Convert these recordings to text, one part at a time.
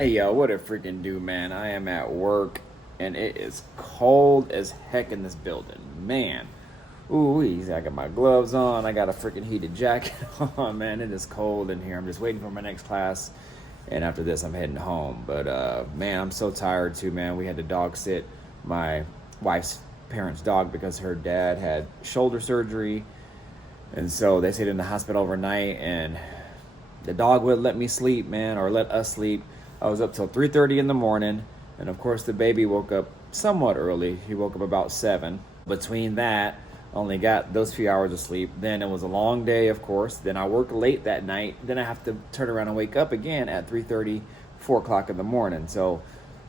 Hey yo, what a freaking do, man. I am at work and it is cold as heck in this building. Man. Ooh, I got my gloves on. I got a freaking heated jacket on, man. It is cold in here. I'm just waiting for my next class. And after this, I'm heading home. But man, I'm so tired too, man. We had to dog sit my wife's parents' dog because her dad had shoulder surgery. And so they stayed in the hospital overnight and the dog would let me sleep, man, or let us sleep. I was up till 3:30 in the morning, and of course the baby woke up somewhat early. He woke up about 7. Between that, only got those few hours of sleep. Then it was a long day, of course. Then I work late that night. Then I have to turn around and wake up again at 3:30, 4 o'clock in the morning. So,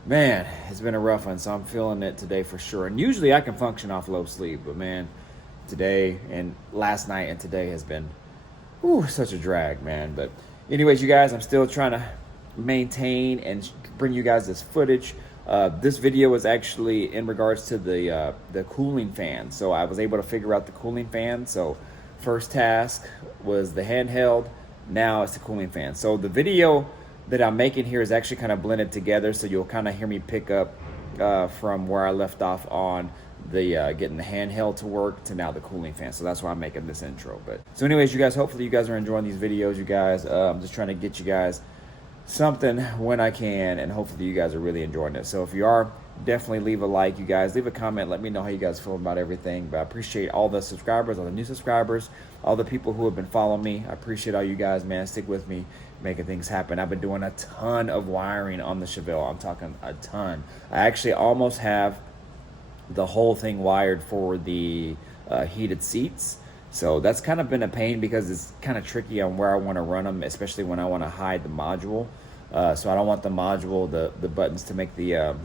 man, it's been a rough one. So I'm feeling it today for sure. And usually I can function off low sleep, but man, today and last night and today has been such a drag, man. But anyways, you guys, I'm still trying to maintain and bring you guys this footage. This video was actually in regards to the cooling fan. So I was able to figure out the cooling fan. So first task was the handheld. Now it's the cooling fan. So the video that I'm making here is actually kind of blended together. So you'll kind of hear me pick up from where I left off on the getting the handheld to work to now the cooling fan. So that's why I'm making this intro. But so anyways, you guys, hopefully you guys are enjoying these videos. You guys, I'm just trying to get you guys something when I can, and hopefully you guys are really enjoying it. So if you are, definitely leave a like, you guys, leave a comment, let me know how you guys feel about everything. But I appreciate all the subscribers, all the new subscribers, all the people who have been following me. I appreciate all you guys, man. Stick with me, making things happen. I've been doing a ton of wiring on the Chevelle. I'm talking a ton. I actually almost have the whole thing wired for the heated seats. So that's kind of been a pain because it's kind of tricky on where I want to run them, especially when I want to hide the module. So I don't want the module, the buttons to make the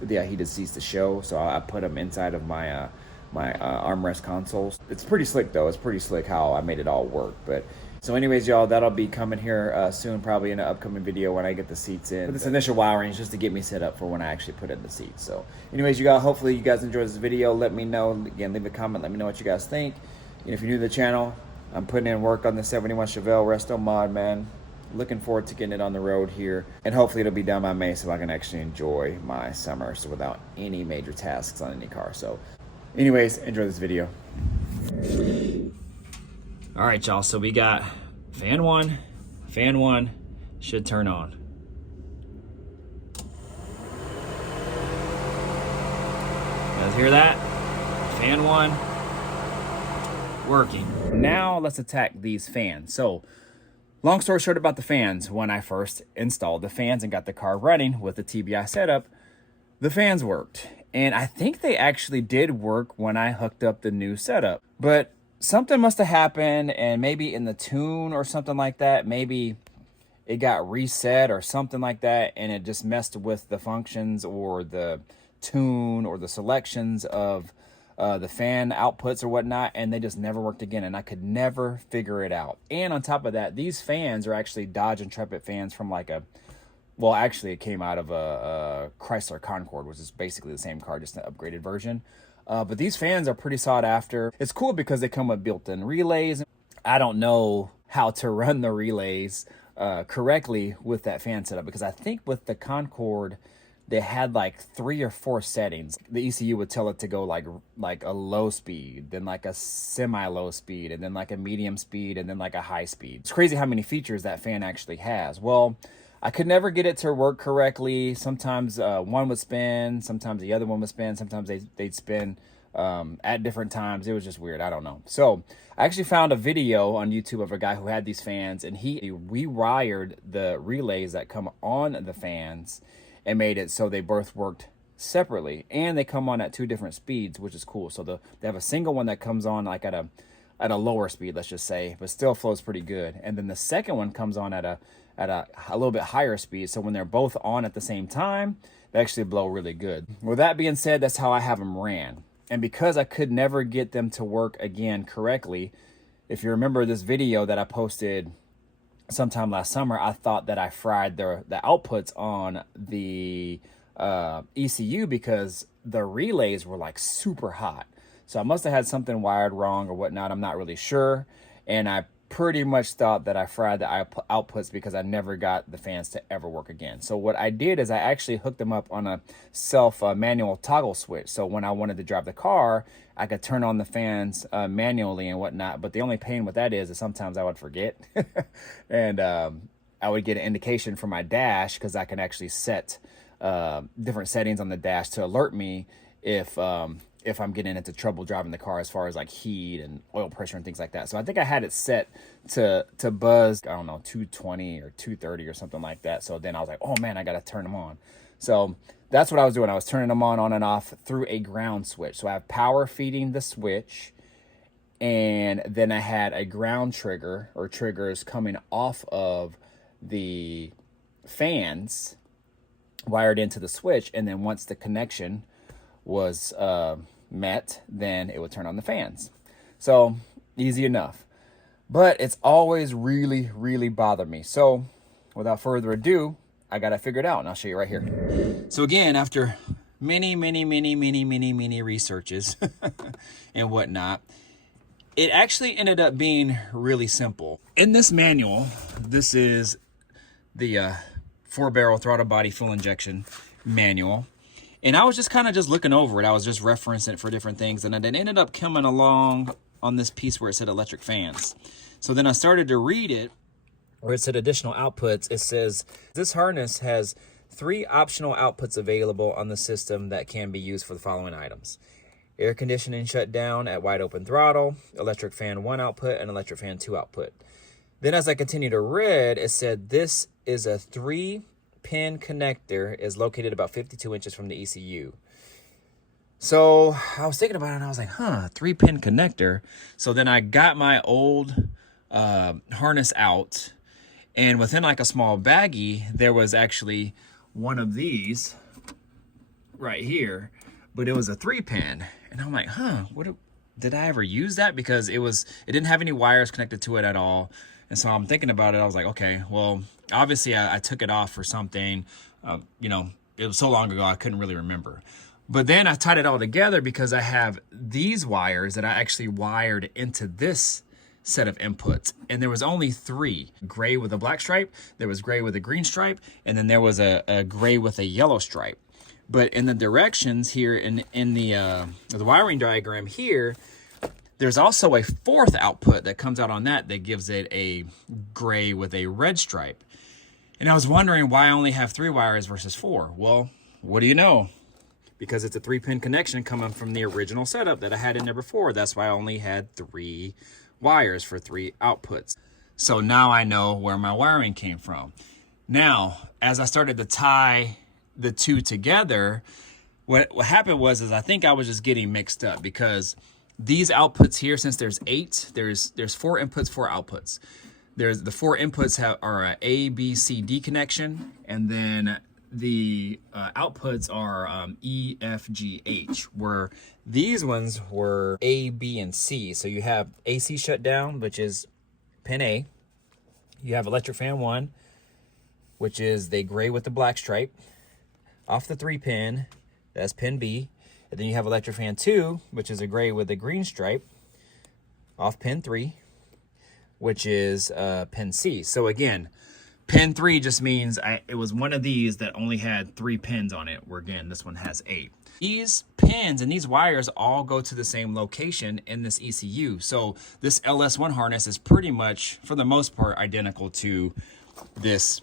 heated seats to show. So I put them inside of my armrest consoles. It's pretty slick though. It's pretty slick how I made it all work. But so anyways, y'all, that'll be coming here soon, probably in an upcoming video when I get the seats in. But this initial wiring is just to get me set up for when I actually put in the seats. So anyways, you guys, hopefully you guys enjoyed this video. Let me know. Again, leave a comment. Let me know what you guys think. And if you're new to the channel, I'm putting in work on the 71 Chevelle Restomod, man. Looking forward to getting it on the road here. And hopefully it'll be done by May so I can actually enjoy my summer so without any major tasks on any car. So anyways, enjoy this video. All right, y'all, so we got fan one should turn on. You guys hear that? Fan one working. Now let's attack these fans. So long story short about the fans, when I first installed the fans and got the car running with the TBI setup, the fans worked. And I think they actually did work when I hooked up the new setup. But something must have happened, and maybe in the tune or something like that, maybe it got reset or something like that, and it just messed with the functions or the tune or the selections of the fan outputs or whatnot, and they just never worked again, and I could never figure it out. And on top of that, these fans are actually Dodge Intrepid fans from like well, actually it came out of a Chrysler Concorde, which is basically the same car, just an upgraded version. But these fans are pretty sought after. It's cool because they come with built-in relays. I don't know how to run the relays correctly with that fan setup, because I think with the Concorde, they had like 3 or 4 settings. The ECU would tell it to go like a low speed, then like a semi-low speed, and then like a medium speed, and then like a high speed. It's crazy how many features that fan actually has. Well, I could never get it to work correctly. Sometimes one would spin, sometimes the other one would spin, sometimes they'd spin at different times. It was just weird. I don't know. So I actually found a video on YouTube of a guy who had these fans, and he rewired the relays that come on the fans and made it so they both worked separately, and they come on at 2 different speeds, which is cool. So they have a single one that comes on like at a lower speed, let's just say, but still flows pretty good. And then the second one comes on at a little bit higher speed. So when they're both on at the same time, they actually blow really good. With that being said, that's how I have them ran. And because I could never get them to work again correctly, if you remember this video that I posted sometime last summer, I thought that I fried the outputs on the ECU because the relays were like super hot. So I must have had something wired wrong or whatnot. I'm not really sure. And I pretty much thought that I fried the outputs because I never got the fans to ever work again. So what I did is I actually hooked them up on a manual toggle switch. So when I wanted to drive the car, I could turn on the fans manually and whatnot. But the only pain with that is sometimes I would forget. And I would get an indication from my dash, because I can actually set different settings on the dash to alert me if I'm getting into trouble driving the car, as far as like heat and oil pressure and things like that. So I think I had it set to buzz, I don't know, 220 or 230 or something like that. So then I was like, oh man, I got to turn them on. So that's what I was doing. I was turning them on and off through a ground switch. So I have power feeding the switch, and then I had a ground trigger or triggers coming off of the fans wired into the switch. And then once the connection was met, then it would turn on the fans. So easy enough, but it's always really bothered me. So without further ado, I got it figured out, and I'll show you right here. So again, after many researches and whatnot, it actually ended up being really simple. In this manual, this is the 4-barrel throttle body fuel injection manual. And I was just kind of just looking over it. I was just referencing it for different things. And then ended up coming along on this piece where it said electric fans. So then I started to read it, where it said additional outputs. It says, this harness has 3 optional outputs available on the system that can be used for the following items: air conditioning shutdown at wide open throttle, electric fan 1 output, and electric fan 2 output. Then as I continued to read, it said this is a 3-pin connector, is located about 52 inches from the ECU. So I was thinking about it, and I was like, 3-pin connector. So then I got my old harness out, and within like a small baggie, there was actually one of these right here, but it was a 3-pin. And I'm like, did I ever use that? Because it didn't have any wires connected to it at all. And so I'm thinking about it. I was like, okay, well, obviously I took it off for something. It was so long ago, I couldn't really remember. But then I tied it all together because I have these wires that I actually wired into this set of inputs. And there was only 3: gray with a black stripe, there was gray with a green stripe, and then there was a gray with a yellow stripe. But in the directions here in the wiring diagram here, there's also a 4th output that comes out on that gives it a gray with a red stripe. And I was wondering why I only have 3 wires versus 4. Well, what do you know? Because it's a 3-pin connection coming from the original setup that I had in there before. That's why I only had 3 wires for 3 outputs. So now I know where my wiring came from. Now, as I started to tie the 2 together, what happened was I think I was just getting mixed up, because these outputs here, since there's 8, there's 4 inputs, 4 outputs. There's the 4 inputs are a A, B, C, D connection, and then the outputs are E, F, G, H, where these ones were A, B, and C. So you have AC shutdown, which is pin A. You have electric fan 1, which is the gray with the black stripe. Off the 3-pin, that's pin B. And then you have electric fan 2, which is a gray with a green stripe, off pin 3, which is pin C. So again, pin 3 just means it was one of these that only had 3 pins on it, where again, this one has 8. These pins and these wires all go to the same location in this ECU. So this LS1 harness is pretty much, for the most part, identical to this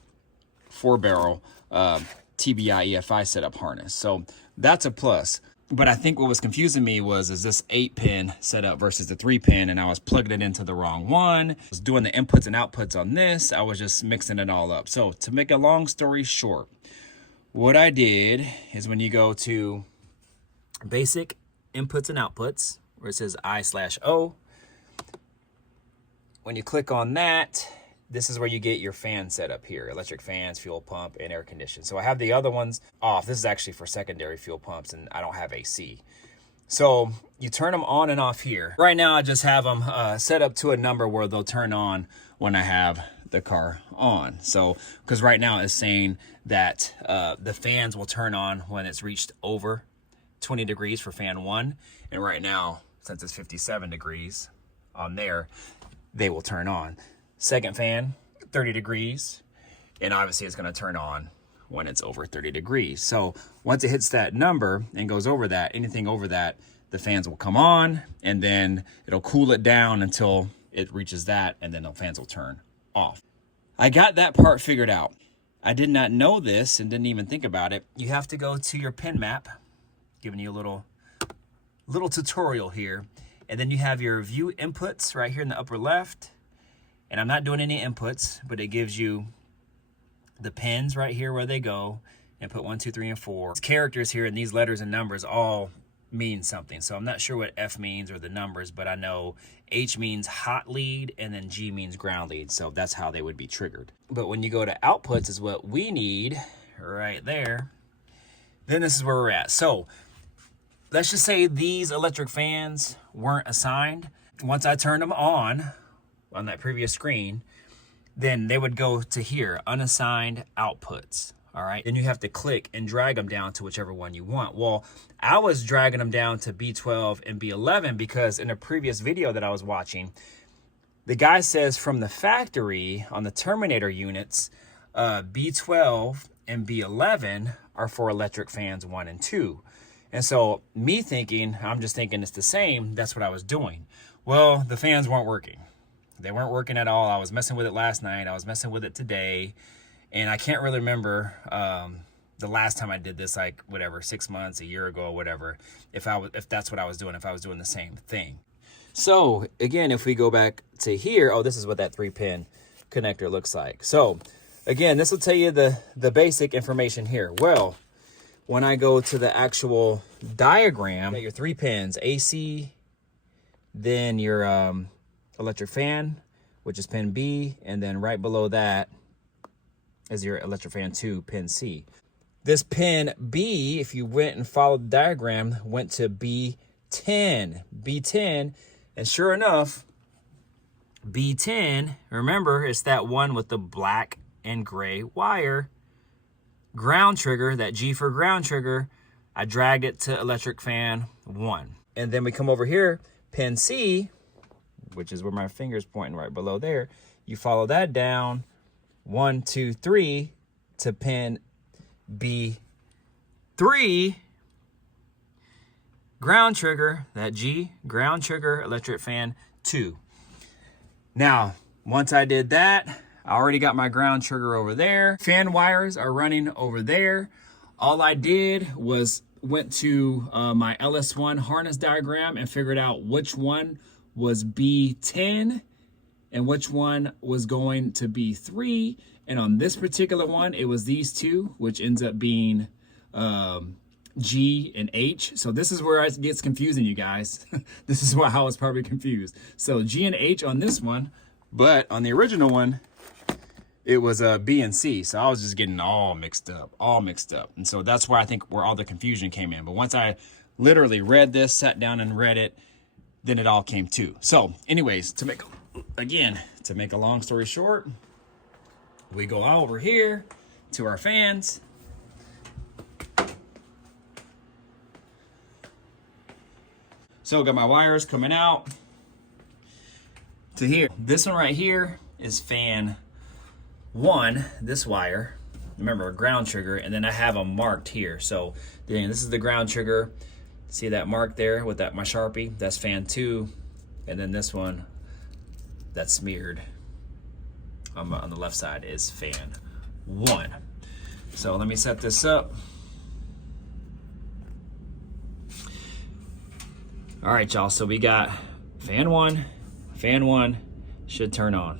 4-barrel TBI EFI setup harness. So that's a plus. But I think what was confusing me is this 8-pin setup versus the 3-pin, and I was plugging it into the wrong one. I was doing the inputs and outputs on this. I was just mixing it all up. So to make a long story short, what I did is, when you go to basic inputs and outputs, where it says I/O, when you click on that, this is where you get your fan setup here: electric fans, fuel pump, and air condition. So I have the other ones off. This is actually for secondary fuel pumps, and I don't have AC. So you turn them on and off here. Right now, I just have them set up to a number where they'll turn on when I have the car on. So, because right now it's saying that the fans will turn on when it's reached over 20 degrees for fan 1. And right now, since it's 57 degrees on there, they will turn on. Second fan, 30 degrees, and obviously it's gonna turn on when it's over 30 degrees. So once it hits that number and goes over that, anything over that, the fans will come on, and then it'll cool it down until it reaches that, and then the fans will turn off. I got that part figured out. I did not know this and didn't even think about it. You have to go to your pin map, giving you a little tutorial here, and then you have your view inputs right here in the upper left. And I'm not doing any inputs, but it gives you the pins right here where they go, and put 1, 2, 3, and 4. These characters here and these letters and numbers all mean something. So I'm not sure what F means or the numbers, but I know H means hot lead, and then G means ground lead. So that's how they would be triggered. But when you go to outputs is what we need right there. Then this is where we're at. So let's just say these electric fans weren't assigned. Once I turned them on that previous screen, then they would go to here, unassigned outputs. All right, then you have to click and drag them down to whichever one you want. Well, I was dragging them down to B12 and B11 because in a previous video that I was watching, the guy says from the factory on the Terminator units, B12 and B11 are for electric fans 1 and 2. And so me thinking, I'm just thinking it's the same, that's what I was doing. Well, the fans weren't working. They weren't working at all. I was messing with it last night. I was messing with it today. And I can't really remember the last time I did this, like whatever, 6 months, a year ago, or whatever, if that's what I was doing, if I was doing the same thing. So again, if we go back to here, oh, this is what that 3-pin connector looks like. So again, this will tell you the basic information here. Well, when I go to the actual diagram, you got your 3 pins, AC, then your electric fan, which is pin B, and then right below that is your electric fan 2, pin C. This pin B, if you went and followed the diagram, went to B10. B10, and sure enough, B10, remember, it's that one with the black and gray wire. Ground trigger, that G for ground trigger, I dragged it to electric fan 1. And then we come over here, pin C, which is where my finger's pointing right below there. You follow that down, 1, 2, 3 to pin B3, ground trigger, that G, ground trigger, electric fan 2. Now, once I did that, I already got my ground trigger over there. Fan wires are running over there. All I did was went to my LS1 harness diagram and figured out which one was B10 and which one was going to be 3. And on this particular one, it was these two, which ends up being G and H. So this is where it gets confusing, you guys. This is why I was probably confused. So G and H on this one, but on the original one, it was B and C. So I was just getting all mixed up. And so that's where I think where all the confusion came in. But once I literally read this, sat down and read it, then it all came to. So anyways, to make a long story short, we go over here to our fans. So got my wires coming out to here. This one right here is fan 1, this wire. Remember, ground trigger, and then I have them marked here. So again, this is the ground trigger. See that mark there with that my Sharpie? That's fan 2. And then this one that's smeared on the left side is fan 1. So let me set this up. All right, y'all, so we got fan 1 should turn on.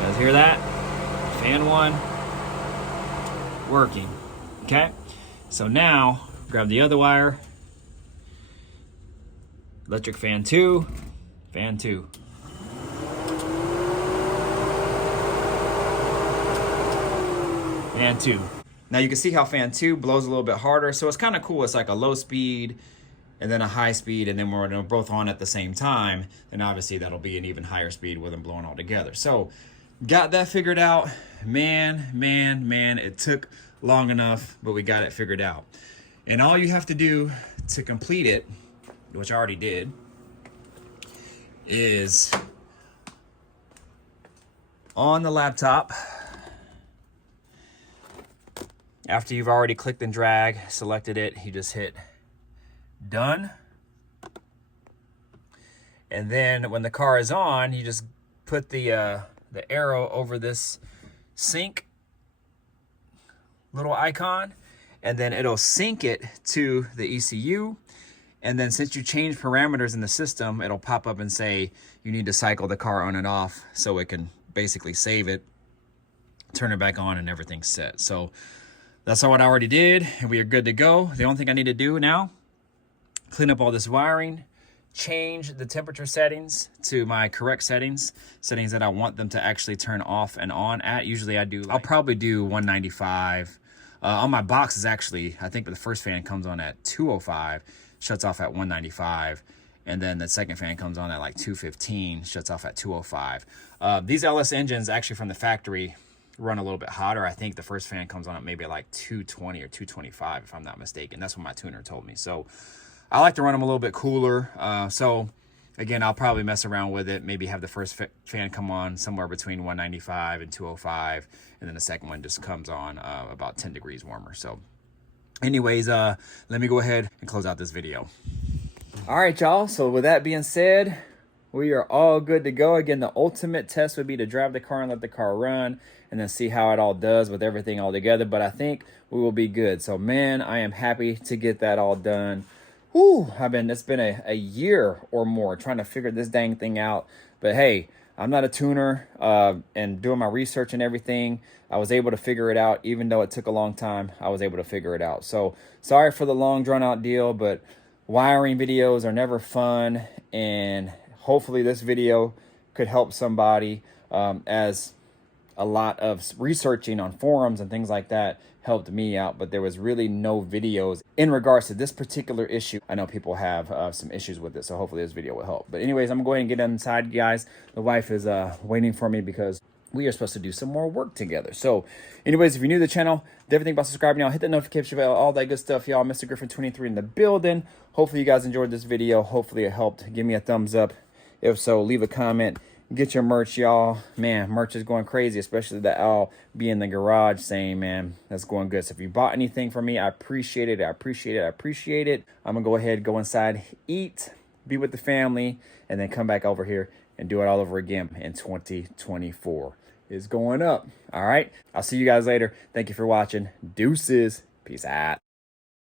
You guys hear that? Fan 1 working, okay? So now, grab the other wire, electric fan 2, fan 2. Fan 2. Now you can see how fan 2 blows a little bit harder, so it's kind of cool. It's like a low speed and then a high speed, and then when they're both on at the same time, then obviously that'll be an even higher speed with them blowing all together. So got that figured out. Man, it took long enough, but we got it figured out. And all you have to do to complete it which I already did, is on the laptop. After you've already clicked and drag, selected it, you just hit done. And then when the car is on, you just put the arrow over this sync little icon, and then it'll sync it to the ECU. And then since you change parameters in the system, it'll pop up and say you need to cycle the car on and off so it can basically save it, turn it back on, and everything's set. So that's what I already did, and we are good to go. The only thing I need to do now, clean up all this wiring, change the temperature settings to my correct settings that I want them to actually turn off and on at. Usually I'll probably do 195. On my box is actually, I think the first fan comes on at 205, shuts off at 195. And then the second fan comes on at like 215, shuts off at 205. These LS engines actually from the factory run a little bit hotter. I think the first fan comes on at maybe like 220 or 225 if I'm not mistaken. That's what my tuner told me. So I like to run them a little bit cooler. So again, I'll probably mess around with it. Maybe have the first fan come on somewhere between 195 and 205. And then the second one just comes on about 10 degrees warmer. So anyways, let me go ahead and close out this video. All right, y'all. So with that being said, we are all good to go. Again, the ultimate test would be to drive the car and let the car run and then see how it all does with everything all together. But I think we will be good. So, man, I am happy to get that all done. Whew, it's been a year or more trying to figure this dang thing out. But, hey, I'm not a tuner, and doing my research and everything, I was able to figure it out. Even though it took a long time, I was able to figure it out. So, sorry for the long, drawn-out deal, but wiring videos are never fun, and hopefully this video could help somebody, as a lot of researching on forums and things like that helped me out, but there was really no videos in regards to this particular issue. I know people have some issues with it, so hopefully this video will help. But anyways, I'm going to go ahead and get inside, guys. The wife is waiting for me because we are supposed to do some more work together. So anyways, if you're new to the channel, definitely think about subscribing now. Hit the notification bell, all that good stuff, y'all. Mr. Griffin 23 in the building. Hopefully you guys enjoyed this video. Hopefully it helped. Give me a thumbs up. If so, leave a comment. Get your merch, y'all. Man, merch is going crazy, especially the Al be in the garage saying, man, that's going good. So if you bought anything from me, I appreciate it. I appreciate it. I appreciate it. I'm going to go ahead, go inside, eat, be with the family, and then come back over here and do it all over again in 2024. It's going up. All right. I'll see you guys later. Thank you for watching. Deuces. Peace out.